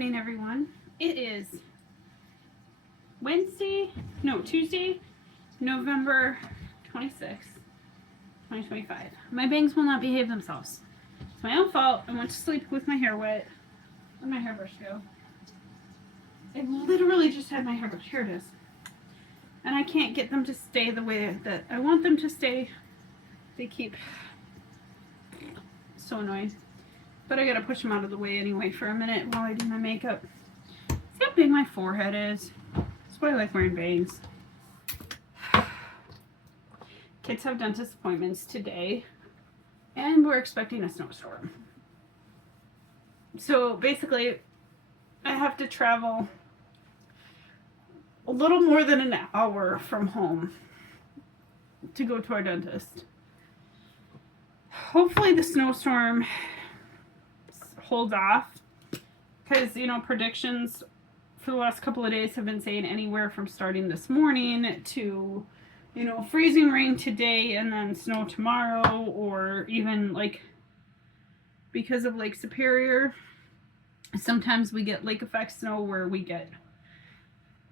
morning, everyone. It is Tuesday, November 26th, 2025. My bangs will not behave themselves. It's my own fault. I went to sleep with my hair wet. Where'd my hairbrush go? I literally just had my hairbrush. Here it is. And I can't get them to stay the way that I want them to stay. They keep so annoying. But I gotta push them out of the way anyway for a minute while I do my makeup. See how big my forehead is? That's why I like wearing bangs. Kids have dentist appointments today, and we're expecting a snowstorm. So basically, I have to travel a little more than an hour from home to go to our dentist. Hopefully the snowstorm holds off, because predictions for the last couple of days have been saying anywhere from starting this morning to freezing rain today and then snow tomorrow, or even because of Lake Superior, sometimes we get lake effect snow where we get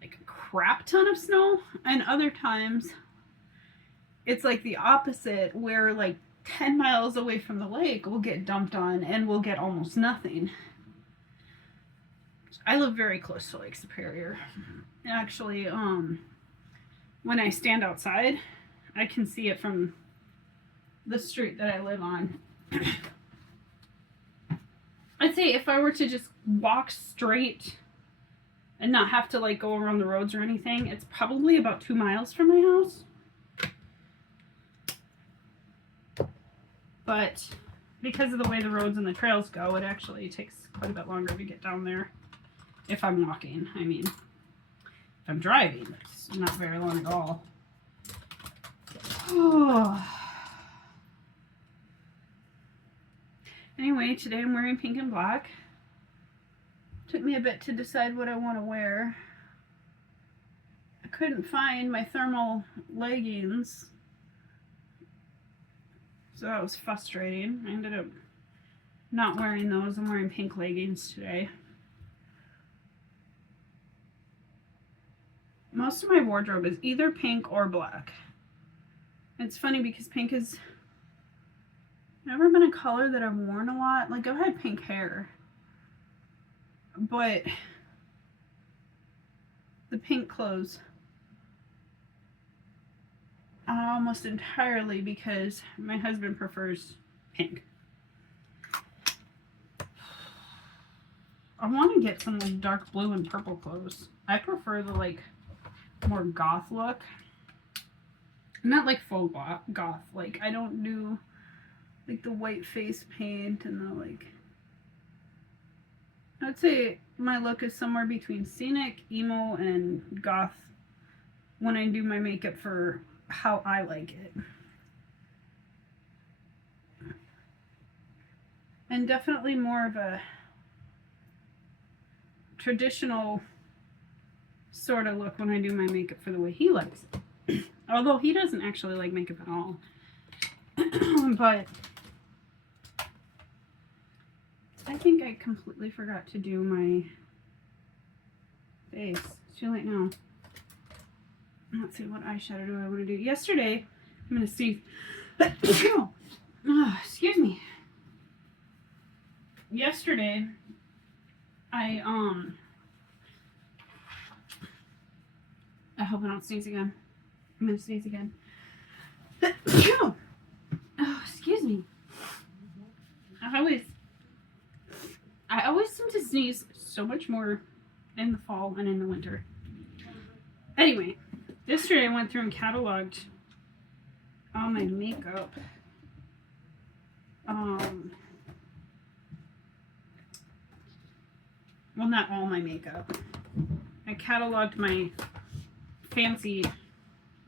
a crap ton of snow, and other times it's the opposite where 10 miles away from the lake will get dumped on and we'll get almost nothing. I live very close to Lake Superior. Actually, when I stand outside, I can see it from the street that I live on. I'd say if I were to just walk straight and not have to go around the roads or anything, it's probably about 2 miles from my house. But because of the way the roads and the trails go, it actually takes quite a bit longer to get down there. If I'm walking, I mean. If I'm driving, it's not very long at all. Anyway, today I'm wearing pink and black. Took me a bit to decide what I want to wear. I couldn't find my thermal leggings, so that was frustrating. I ended up not wearing those. I'm wearing pink leggings today. Most of my wardrobe is either pink or black. It's funny because pink has never been a color that I've worn a lot. I've had pink hair, but the pink clothes almost entirely because my husband prefers pink. I want to get some dark blue and purple clothes. I prefer the more goth look. Not full goth. I don't do the white face paint and the I'd say my look is somewhere between scenic, emo, and goth when I do my makeup for how I like it. And definitely more of a traditional sort of look when I do my makeup for the way he likes it. Although he doesn't actually like makeup at all. But I think I completely forgot to do my face. It's too late now. Let's see, what eyeshadow do I want to do? Yesterday, I'm going to see. Oh, excuse me. Yesterday, I hope I don't sneeze again. I'm going to sneeze again. Oh, excuse me. I always seem to sneeze so much more in the fall and in the winter. Anyway, yesterday I went through and cataloged all my makeup. Well, not all my makeup. I cataloged my fancy,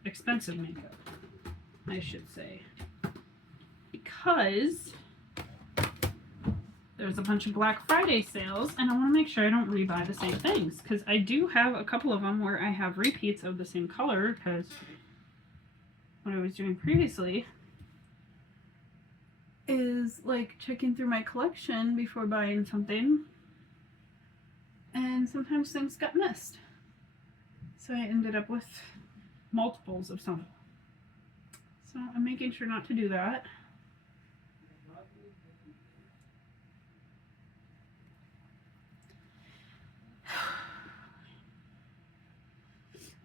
expensive makeup, I should say. Because there's a bunch of Black Friday sales, and I want to make sure I don't rebuy the same things, because I do have a couple of them where I have repeats of the same color, because what I was doing previously is checking through my collection before buying something sometimes things got missed. So I ended up with multiples of some. So I'm making sure not to do that.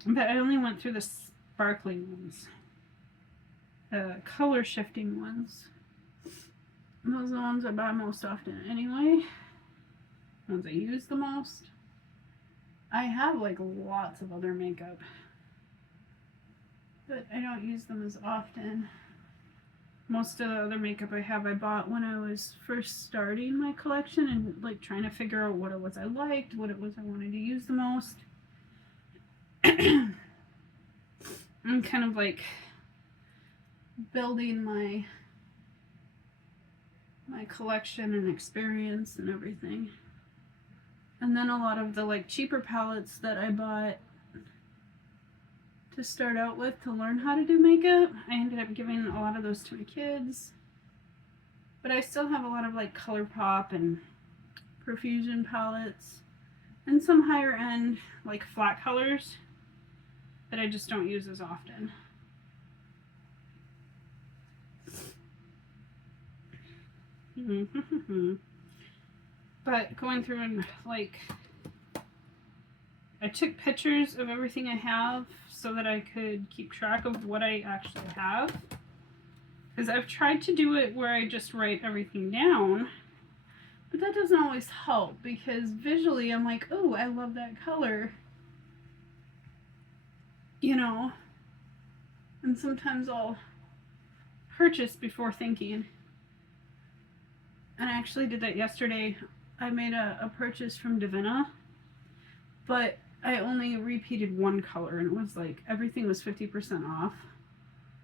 But I only went through the sparkling ones. Color shifting ones. Those are the ones I buy most often anyway. Ones I use the most. I have like lots of other makeup, but I don't use them as often. Most of the other makeup I have I bought when I was first starting my collection and like trying to figure out what it was I liked, what it was I wanted to use the most. I'm kind of like building my collection and experience and everything. And then a lot of the like cheaper palettes that I bought to start out with to learn how to do makeup, I ended up giving a lot of those to my kids. But I still have a lot of like ColourPop and Profusion palettes and some higher end like flat colors that I just don't use as often. But going through and like I took pictures of everything I have so that I could keep track of what I actually have, because I've tried to do it where I just write everything down, but that doesn't always help because visually I'm like, oh, I love that color, you know, and sometimes I'll purchase before thinking. And I actually did that yesterday. I made a purchase from Divina, but I only repeated one color and it was like everything was 50% off.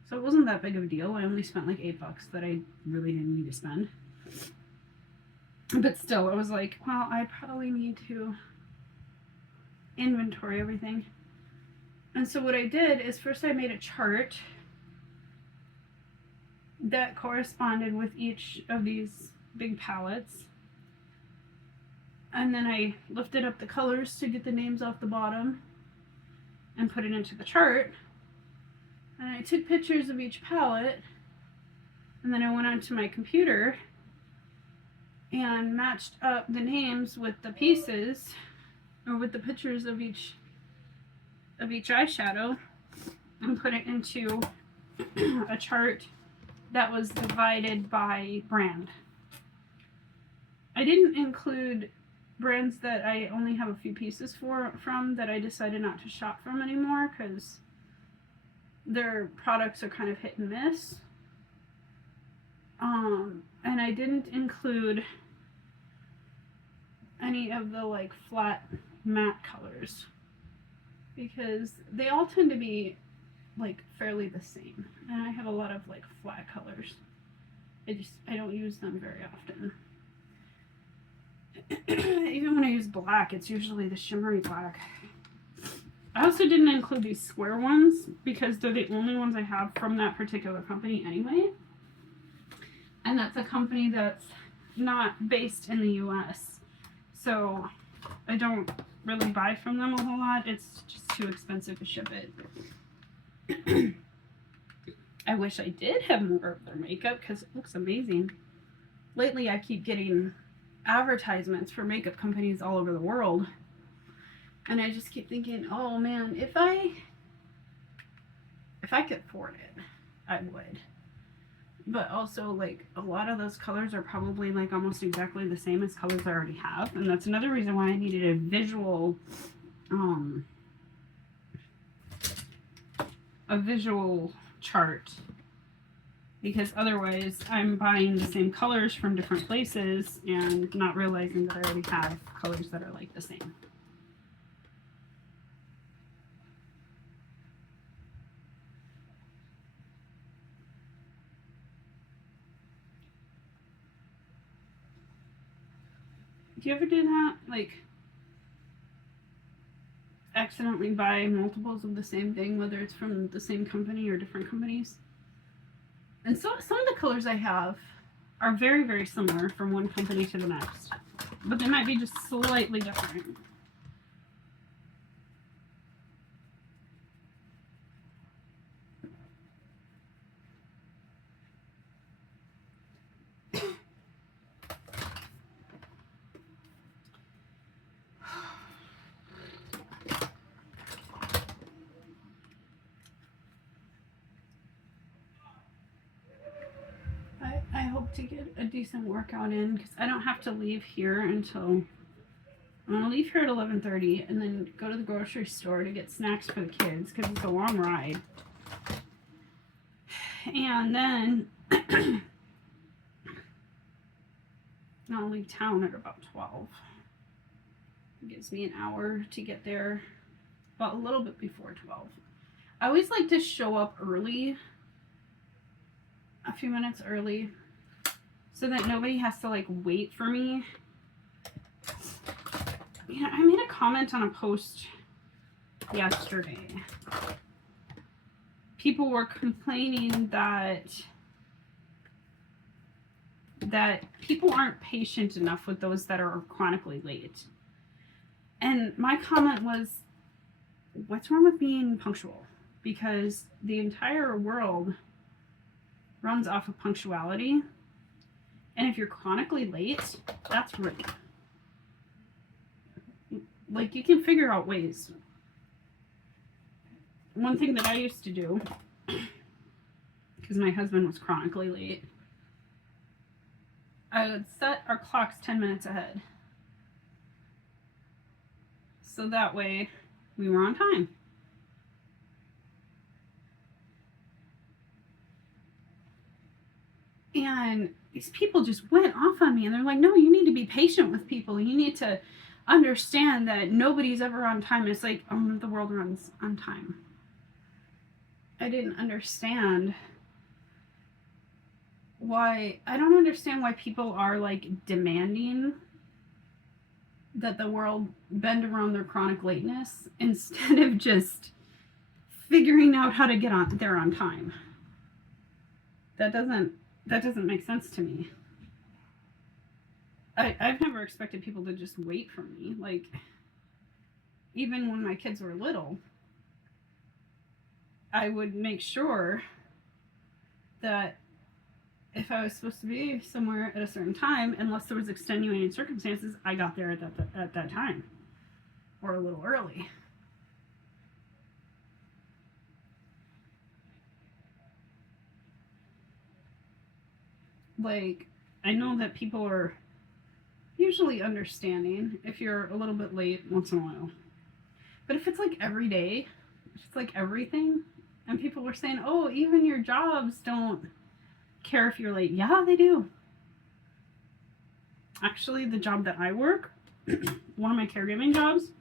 So it wasn't that big of a deal. I only spent like $8 that I really didn't need to spend. But still, I was like, well, I probably need to inventory everything. And so what I did is first I made a chart that corresponded with each of these big palettes. And then I lifted up the colors to get the names off the bottom and put it into the chart. And I took pictures of each palette, and then I went onto my computer and matched up the names with the pieces, or with the pictures of each eyeshadow, and put it into a chart that was divided by brand. I didn't include brands that I only have a few pieces from that I decided not to shop from anymore because their products are kind of hit and miss. And I didn't include any of the like flat matte colors because they all tend to be like fairly the same, and I have a lot of like flat colors. I don't use them very often. Even when I use black, it's usually the shimmery black. I also didn't include these square ones because they're the only ones I have from that particular company anyway. And that's a company that's not based in the US. So I don't really buy from them a whole lot. It's just too expensive to ship it. I wish I did have more of their makeup because it looks amazing. Lately I keep getting advertisements for makeup companies all over the world, and I just keep thinking, oh man, if I could afford it, I would. But also, like, a lot of those colors are probably like almost exactly the same as colors I already have, and that's another reason why I needed a visual chart, because otherwise I'm buying the same colors from different places and not realizing that I already have colors that are like the same. Do you ever do that? Like, accidentally buy multiples of the same thing, whether it's from the same company or different companies? And so some of the colors I have are very, very similar from one company to the next, but they might be just slightly different. to get a decent workout in because I don't have to leave here until I'm gonna leave here at 11:30 and then go to the grocery store to get snacks for the kids because it's a long ride. And then I'll leave town at about 12. It gives me an hour to get there, but a little bit before 12. I always like to show up early, a few minutes early, so that nobody has to like wait for me. Yeah, I made a comment on a post yesterday. People were complaining that people aren't patient enough with those that are chronically late. And my comment was, what's wrong with being punctual? Because the entire world runs off of punctuality. And if you're chronically late, that's rude. Like, you can figure out ways. One thing that I used to do, because my husband was chronically late, I would set our clocks 10 minutes ahead. So that way we were on time. And these people just went off on me and they're like, no, you need to be patient with people. You need to understand that nobody's ever on time. It's like, the world runs on time. I didn't understand why, I don't understand why people are like demanding that the world bend around their chronic lateness instead of just figuring out how to get on there on time. That doesn't make sense to me. I've never expected people to just wait for me. Like, even when my kids were little, I would make sure that if I was supposed to be somewhere at a certain time, unless there was extenuating circumstances, I got there at that time, or a little early. Like, I know that people are usually understanding if you're a little bit late once in a while. But if it's like every day, if it's like everything, and people were saying, oh, even your jobs don't care if you're late. Yeah, they do. Actually, the job that I work, one of my caregiving jobs,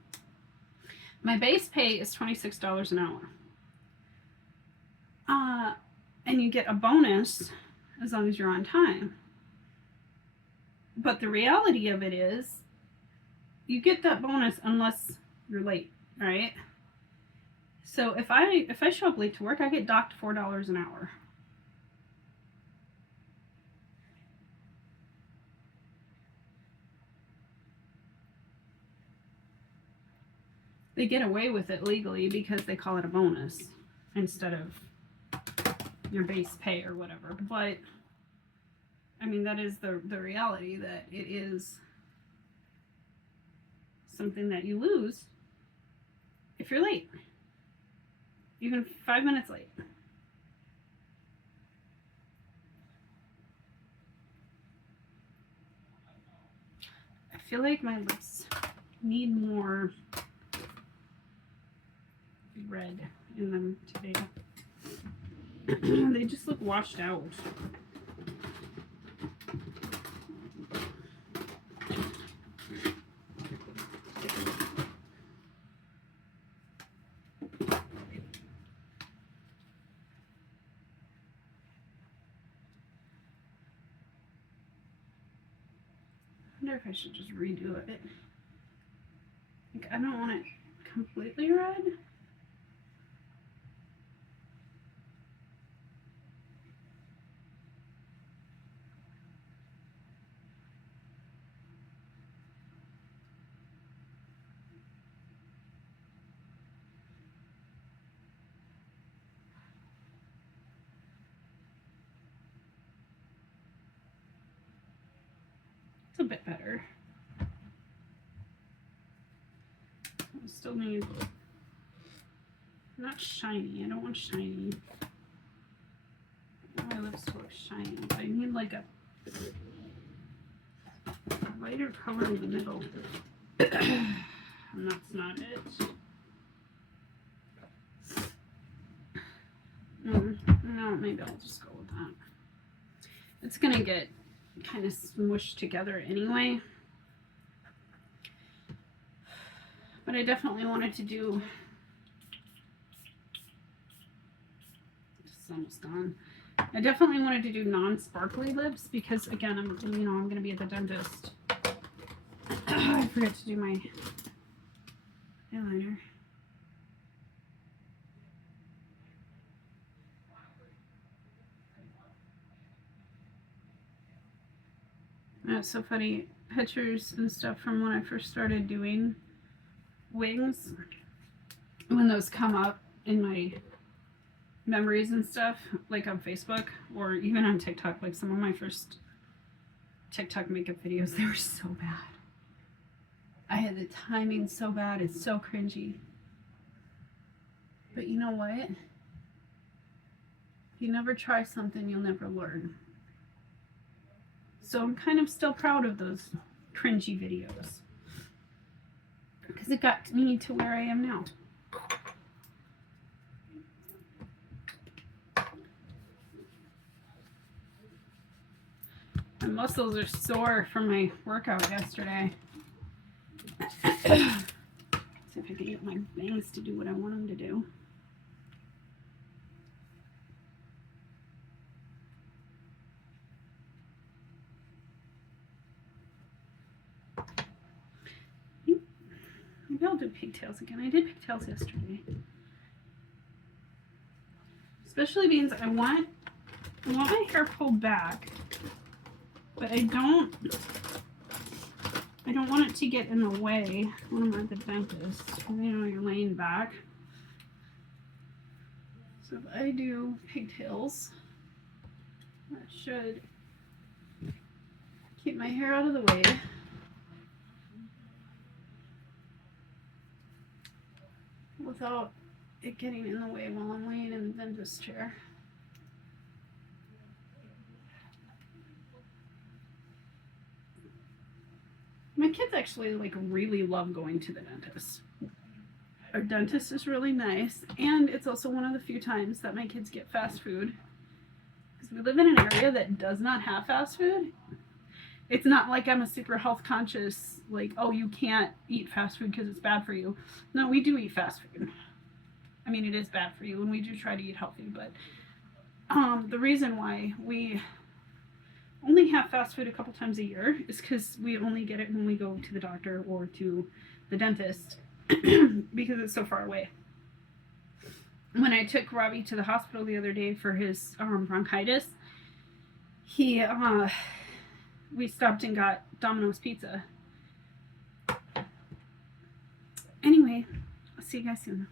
my base pay is $26 an hour. And you get a bonus as long as you're on time. But the reality of it is, you get that bonus unless you're late, right? So if I show up late to work, I get docked $4 an hour. They get away with it legally because they call it a bonus instead of your base pay or whatever. But I mean, that is the reality, that it is something that you lose if you're late, even 5 minutes late. I feel like my lips need more red in them today. They just look washed out. I wonder if I should just redo it. Like, I don't want it completely red. It's a bit better. I still need, not shiny. I don't want shiny. My lips look shiny, but I need like a Lighter color in the middle. And that's not it. No, maybe I'll just go with that. It's gonna get kind of smushed together anyway. But I definitely wanted to do, it's almost gone. I definitely wanted to do non-sparkly lips because again, I'm gonna be at the dentist. I forget to do my eyeliner. It's so funny, pictures and stuff from when I first started doing wings, when those come up in my memories and stuff, like on Facebook or even on TikTok, like some of my first TikTok makeup videos, they were so bad. I had the timing so bad, it's so cringy. But you know what? If you never try something, you'll never learn. So I'm kind of still proud of those cringy videos because it got me to where I am now. My muscles are sore from my workout yesterday. See if I can get my bangs to do what I want them to do. Maybe I'll do pigtails again. I did pigtails yesterday. Especially because I want my hair pulled back, but I don't want it to get in the way when I'm at the dentist. You're laying back. So if I do pigtails, that should keep my hair out of the way. Without it getting in the way while I'm laying in the dentist chair. My kids actually really love going to the dentist. Our dentist is really nice, and it's also one of the few times that my kids get fast food. Because we live in an area that does not have fast food. It's not like I'm a super health conscious, oh, you can't eat fast food because it's bad for you. No, we do eat fast food. I mean, it is bad for you, and we do try to eat healthy, but the reason why we only have fast food a couple times a year is because we only get it when we go to the doctor or to the dentist because it's so far away. When I took Robbie to the hospital the other day for his bronchitis, we stopped and got Domino's pizza. Anyway, I'll see you guys soon.